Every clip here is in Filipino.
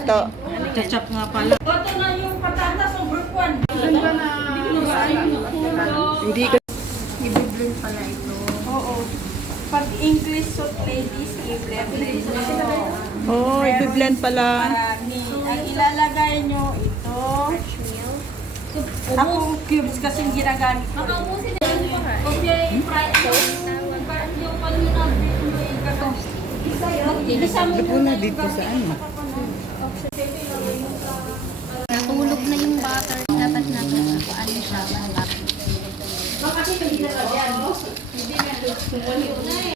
Ito. Chachap nga pala. Ito na yung patatas o group 1. Hindi ko. I-blend pala ito. Oo. Pag English soup ladies, i-blend. Oh, i-blend pala. Ang ilalagay nyo ito. Ako cubes kasi ginagamit ko. Makaubusin na yung fry ito. Yung kanina, Isa mo Muna dito sa ano. natulog na yung butter. Dapat natin ano siya.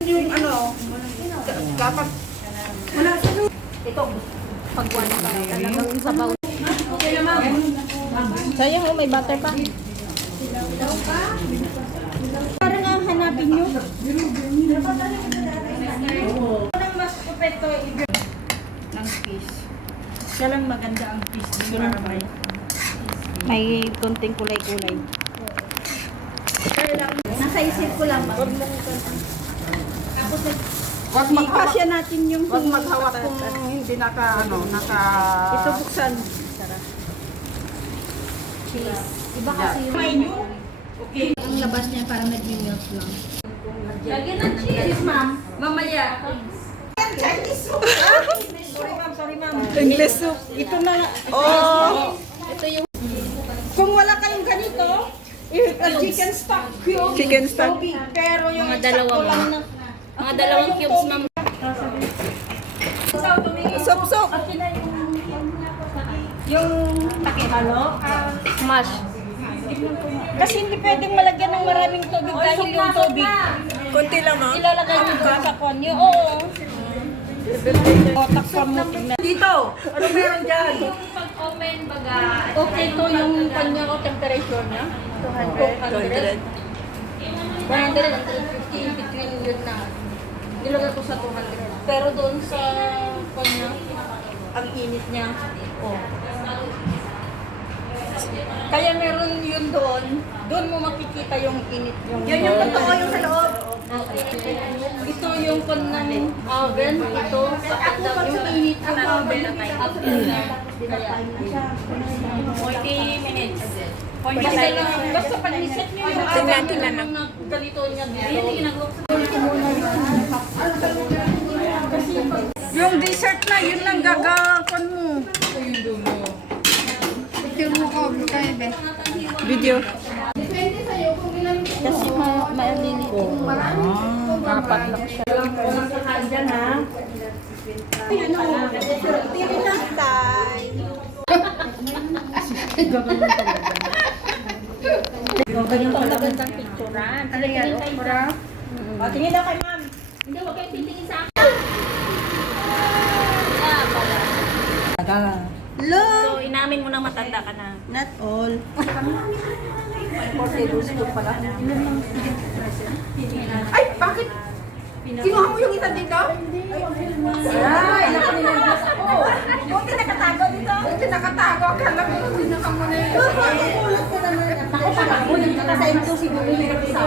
yung ano, dapat wala sa ito. Pag wala pa talagang sabaw. Sayang oh, may butter pa. Para nga hanapin nyo. Anong mas kupeto ng fish? Siya lang maganda ang fish. Para May konting kulay-kulay. nasa isip ko lang ba? Wag maghawak natin yung wag maghawak kung hindi naka ito buksan. Iba kasi yung May nyo. Okay. ang labas niya para nag-milk lang. Lagyan ng cheese, ma'am. Mamaya. Chinese soup. Sorry ma'am. English soup. Ito na. Oh! Ito yung kung wala kayong ganito, chicken stock cube. Chicken stock. Pero yung Mga dalawang sakto lang na Mga dalawang cubes, ma'am. Soup, soup. Yung pakihalo. Smash. Kasi hindi pwedeng malagyan ng maraming tubig dahil yung tubig. Konti lang oh. Ilalagay nyo doon sa konyo. Oo. Otak pa mo. Dito! Ano meron dyan? Yung pag-open, baga, Okay to yung kanya ko temperature niya? 200. 150 in between yun na. Nilagay ko sa 200. Pero doon sa kanya, ang init niya. Oh. Kaya meron yun doon. Doon mo makikita yung init yung yun yung totoo yung sa loob. Ito yung kon ng oven. Ito yung init ng oven. 40 minutes. Basta pag niset nyo yung oven, tingnan ng ganito niya. Yung dessert na, yun lang gagakon mo. Video. Kasi maliliit. Apat lang siya. Dyan ha. Ayun o. Pilipinas style. Ganito ang magandang picturean. Tingin kayo bra. Tingin daw kay ma'am. Hindi, huwag kayong titingin sa akin. Look! So, inamin mo nang matanda ka na. Not all. 4 tablespoon pala. Ay, bakit? Kinuha mo yung isa dito? Ay, nakaninagas ako. Buti nakatago dito. Buti nakatago. Akala ko kinuha mo na yun. Nakulat ko naman. Ako pa ako. Nasa ito siguro yung isa.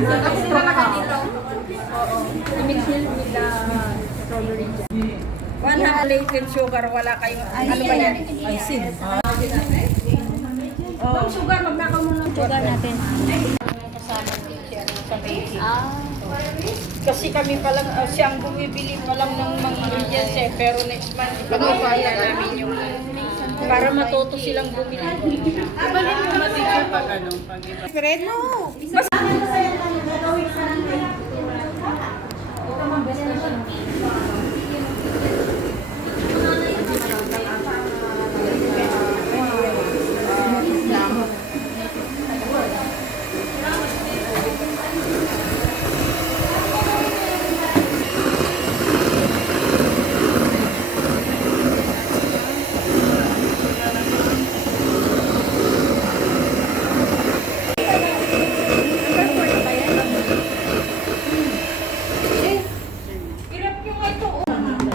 Ako sila nakadito. Oo. I-mix nyo with the strawberry jam. 100 liquid sugar, wala kayong, ano ba yan? Isin. Oh. Sugar, magnakaw mo ng sugar natin. Kasama teacher sa baking. Kasi kami palang, siyang bumibili pa lang ng mga ingredients eh, pero next month, ipagpapala namin yung, para matuto silang bumili. Balik mo naman teacher pag ano, pag iba. Fred, no! Mas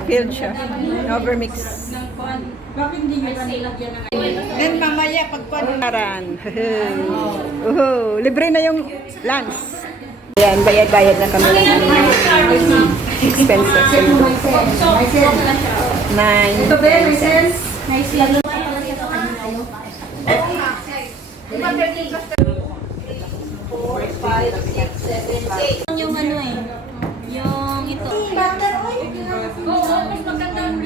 Filled siya. Overmix. bakit hindi nyo kanilagyan ng then mamaya pagpano. Karan. Libre na yung lunch. Ayan, bayad-bayad na kami ng ano. pesos. Nine. Ito ba, may sense? Nice yan. Yung ano eh. Yung ito. Oo, mas magandang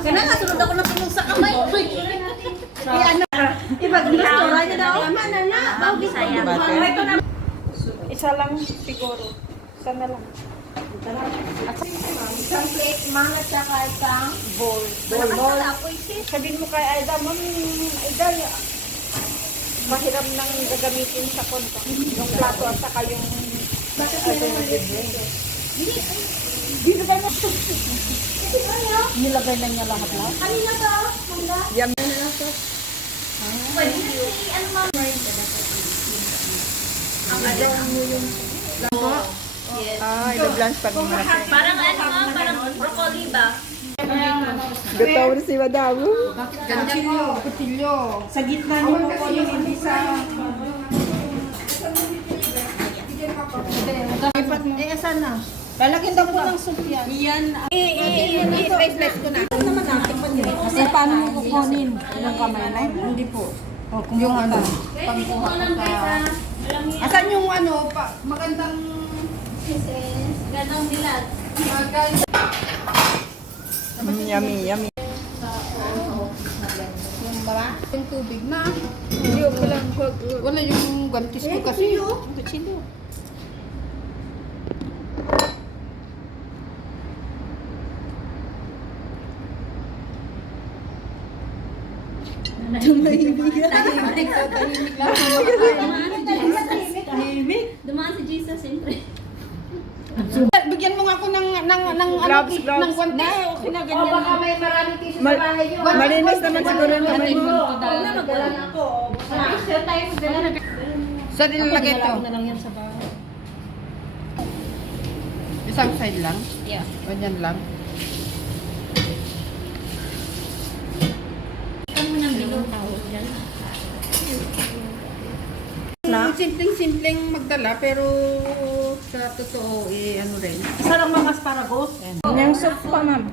okay na nga, sunod ako na sunod sa kamay. Ibag-restaurant niya daw. Tama na na. Bawis pa yung Butter. Isa lang siguro. Isa na lang. isang plate man at saka isang bowl. Sabihin mo kay Aida, Ma'am Aida, mahiram nang gagamitin sa konto. Yung plato at saka yung dito ba na? Nilagay na niya lahat-lahat. Kanina ba? Mangga? Yum. Pwede na si ano ma'am? Ang agaw mo yung Ah, i-blanch pag marami. Parang ano nga, parang broccoli ba? Gataw na si Madam. Kutilyo. Kutilyo. Sa gitna niyo po yung hindi sa... Ipat mo. Eh, asan na? Lalagyan daw po ng soup yan. I-slice ko na. Kasi paano mo kukunin? Yung kamay na? Hindi po. O, kung yung ano. Pangkuha ko sa... Asan yung ano, magandang... Ganong dilat. Yummy, yummy. Yung bara? Yung tubig na. Hindi, wala yung gantis ko kasi. Kuchilo. Dumaan si Jesus, siyempre. Bigyan mo nga ako ng Gloves, gloves. ng guantes. O baka may maraming tissue sa bahay niyo. Malinis naman siguro yung kamay mo. Sa nilalagay ito? na lang yan sa bahay. Isang side lang? Yeah. Ganyan lang? Ito mo nang bilog tao dyan. Simpleng magdala pero sa totoo ano rin. Isa lang mga asparagus. Yung soup pa, ma'am.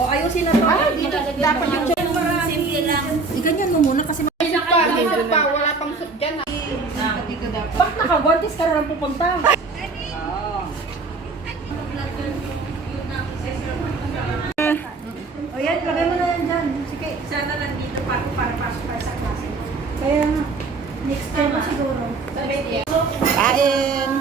O, ayusin na to. Dapat yung Simple lang. Ganyan mo muna kasi wala pang soup dyan. Dito dapat. bakit nakaguantis ka na lang pupunta? O yan, lagay mo na yan dyan. Sige. Sana nandito para pasok tayo sa klase. Kaya, next time pa siguro. Kain.